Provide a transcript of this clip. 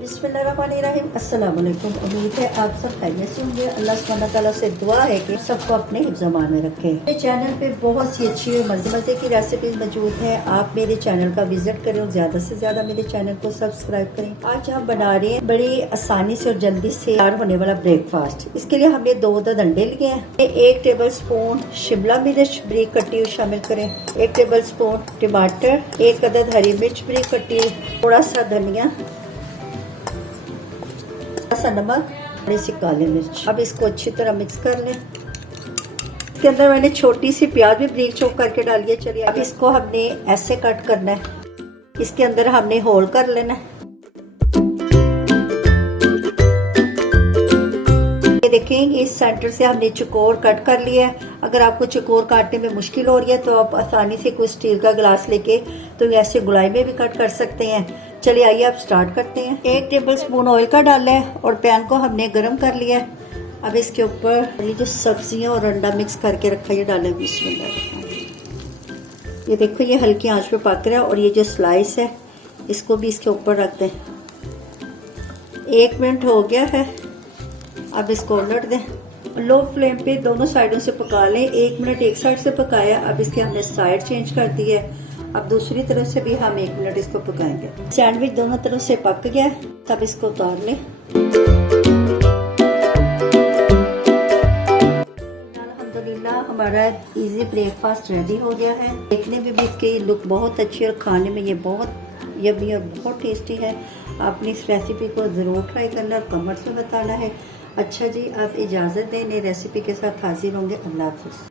बिस्मिल्लाहिर्रहमानिर्रहीम। अस्सलाम वालेकुम। उम्मीद है आप सब खैरियत से होंगे। अल्लाह सुब्हानहू व तआला से दुआ है कि सबको अपने हिफ्ज़-ए-मान में रखे। मेरे चैनल पे बहुत सी अच्छी और मज़े की रेसिपीज मौजूद है। आप मेरे चैनल का विजिट करें और ज़्यादा से ज़्यादा मेरे चैनल को सब्सक्राइब करें। आज हम बना रहे हैं बड़ी आसानी से और जल्दी से तैयार होने वाला ब्रेकफास्ट। इसके लिए हमने 2 अदद अंडे लिए हैं। 1 टेबल स्पून शिमला मिर्च बारीक कटी हुई शामिल करें, 1 टेबल स्पून टमाटर, 1 अदद हरी मिर्च बारीक कटी, थोड़ा सा धनिया, सा नमक, थोड़ी सी काली मिर्च। अब इसको अच्छी तरह मिक्स कर लें। इसके अंदर मैंने छोटी सी प्याज भी बारीक चॉप करके डाली है। चलिए अब इसको हमने ऐसे कट करना है, इसके अंदर हमने होल कर लेना है। ये देखें, इस सेंटर से हमने चौकोर कट कर लिया है। अगर आपको चौकोर काटने में मुश्किल हो रही है तो आप आसानी से कोई स्टील का गिलास लेके तो ऐसे गुलाई में भी कट कर सकते हैं। चलिए आइए आप स्टार्ट करते हैं। 1 टेबल स्पून ऑयल का डाला है और पैन को हमने गर्म कर लिया है। अब इसके ऊपर ये जो सब्जियां और अंडा मिक्स करके रखा ये डालें। बिस्मिल्लाह। ये देखो ये हल्की आंच पे पक रहा है और ये जो स्लाइस है इसको भी इसके ऊपर रख दें। 1 मिनट हो गया है। अब इसको उलट दें। लो फ्लेम पे दोनों साइडों से पका लें। 1 मिनट एक साइड से पकाया। अब इसके हमने साइड चेंज कर दी है। अब दूसरी तरफ से भी हम 1 मिनट इसको पकाएंगे। सैंडविच दोनों तरफ से पक गया है, तब इसको उतार लें। अल्हम्दुलिल्लाह हमारा इजी ब्रेकफास्ट रेडी हो गया है। देखने में भी इसकी लुक बहुत अच्छी और खाने में ये बहुत यम्मी और बहुत टेस्टी है। आपने इस रेसिपी को ज़रूर ट्राई करना और कमेंट्स में बताना है। अच्छा जी, आप इजाज़त दें, नई रेसिपी के साथ हाजिर होंगे। अल्लाह हाफ़िज़।